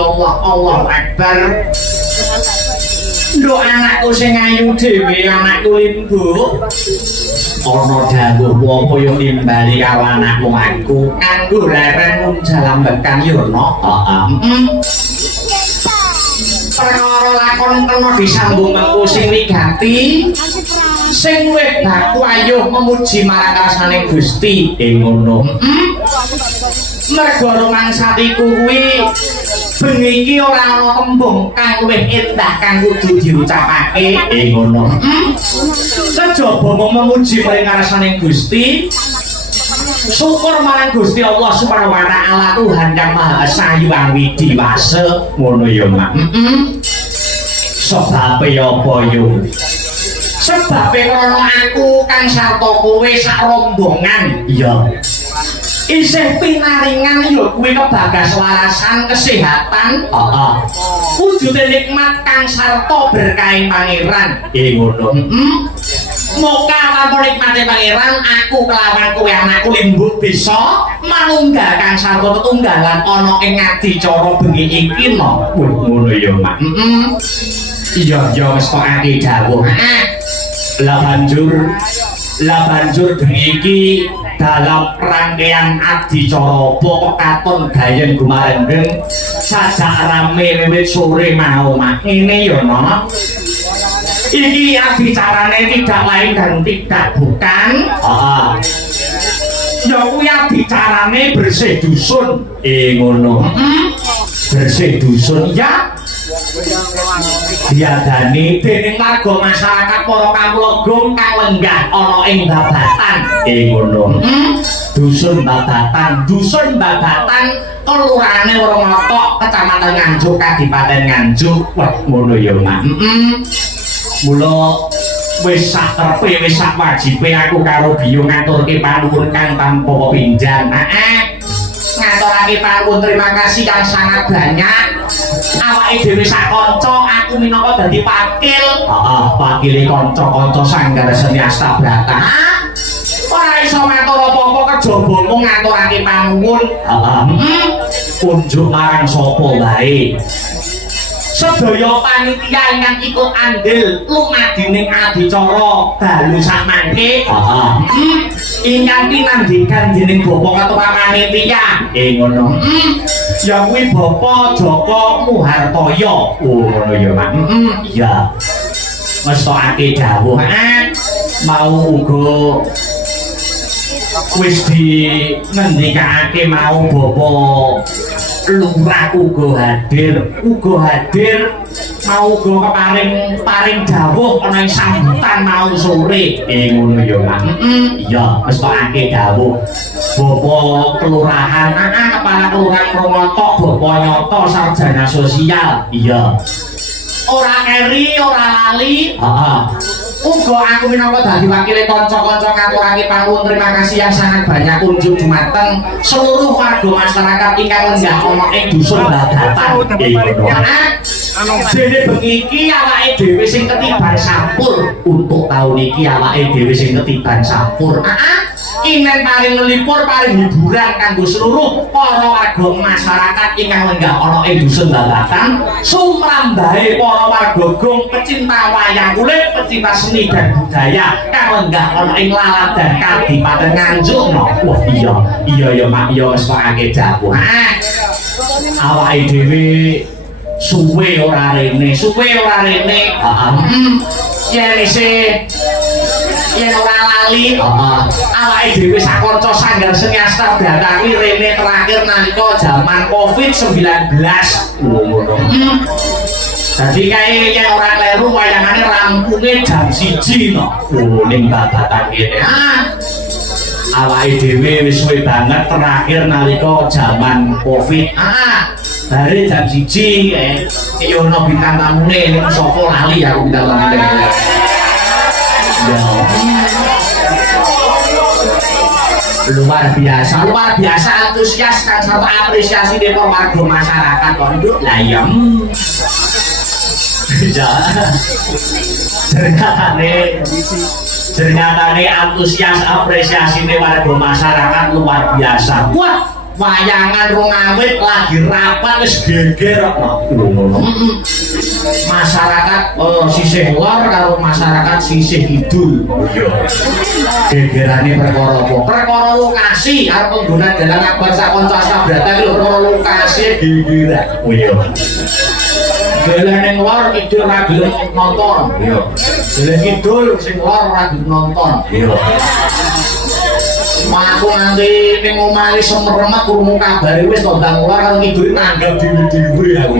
illallah Allahu akbar. Lho anakku sing ayu dhewe anakku limbu. Ana dawuh apa yo nimbali karo anakmu aku kanggo leren jalambekan yono. Heeh. Perkara lakon kena disambung mengko sing wigati sing luwih baku ayo memuji marang karsane Gusti ngono. Mergo romangsati kuwi bengi iki ora ana tembung kang luwih endah kang kudu diucapake ngono. Kejaba memuji marang karsane Gusti syukur marang Gusti Allah Subhanahu wa taala Tuhan yang Maha Esa Hyang Widiwasa ngono ya Mak. Sebab apa yo? Sebab krana aku kang sarta kowe sak rombongan ya. Isih pinaringan yo kuwi kebagas warasan kesehatan. Heeh. Wujude nikmat kang sarta berkah pangeran ngono. Moga tanpa nikmate pangeran aku kelawan kowe anakku limbu bisa manunggal kang sarta tetunggalan ana ing adicara bengi iki no. Ngono ya Mak. Iya wis kok ati dawuh. Lah banjur bengi iki dalam rangkaian adicara pokok katon gayeng gumarendeng sajak rame wiwit sore mau Mak. Ngene ya no. Iki adicarane tidak lain dan tidak bukan ya kuwi adicarane bersih dusun ngono. Bersih dusun ya diadani dening warga masyarakat para kawulagong kang lenggah ana ing Babatan ngono. Dusun Babatan kelurahan Wernoto Kecamatan Nganjuk Kadipaten Nganjuk. Wah ngono ya Mak. Mula wis sak trepe wis sak wajibe aku karo Biyo ngaturke panuwun kang tanpa pepindhan. Ngaturake panuwun terima kasih kang sangat banyak. Awake dhewe sak kanca aku minangka dadi pakil. Pakile kanca-kanca Sanggar Seni Astabrata. Ora iso matur apa-apa kejaba mung ngaturake panuwun. Unjuk marang sapa wae. Sedaya panitia ingkang ikut andil lumadining adicara dalu samangke ingkang pinandikan dening Bapak Ketua Panitia ngono. Ya kuwi Bapak Joko Muhartoyo ngono ya Mak. Iya. Mestokake dawuh mau uga wis dingendikake mau Bapak Lurah uga hadir mau uga paring dawuh ana ing sambutan mau sore ngono ya Mak. Iya mestokake dawuh Bapak Kelurahan Kepala Kelurahan Wernoto Bapak Nyoto sarjana sosial. Iya ora keri ora lali. Uga aku minangka dadi wakile kanca-kanca ngaturake panuwun terima kasih yang sangat banyak kunjung dumateng seluruh warga masyarakat ingkang lenggah ana ing dusun Babatan. Dene bengi iki awake dhewe sing ketiban sampur untuk tahun iki awake dhewe sing ketiban sampur. Ingin paling melipur paling hiburan kanggo seluruh para warga masyarakat ingkang lenggah ana ing dusun Babatan sumrambahe para warga gong pecinta wayang kulit pecinta seni dan budaya kang lenggah ana ing Laladan Kadipaten Nganjuk. Wah iya ya Mak ya wis pakake dawuh. Awake dhewe suwe ora rene. Yen ora lali awake dhewe sak kanca Sanggar Seni Astabrata kuwi rene terakhir nalika jaman Covid-19 ngono. Dadi kae yen ora kleru wayangane rampunge jam 1 no ning Babatan kene. Awake dhewe wis suwe banget terakhir nalika jaman Covid. Bare jam 1 iki ono bintang tamune niku sapa lali aku bintang tamune. Luar biasa antusias kan satu apresiasi dari warga masyarakat pondok layam. Ternyata antusias apresiasi dari warga masyarakat luar biasa. Wah wayangan rong awit lagi rapat wis geger kok. Masyarakat sisih lor karo masyarakat sisih kidul. Gegerane perkara apa? Perkara lokasi arep penggunaan dalan akbar sak kanca sabrata iki lho perkara lokasi gegeran. Oh iya. Dalan ning lor kidul ra gelem nonton. Iya. Dalan kidul sing lor ra gelem nonton. Iya. Aku nanti ning omah iki semeremet krungu kabare wis kondang lor karo kidul nanggap dhewe-dhewe aku.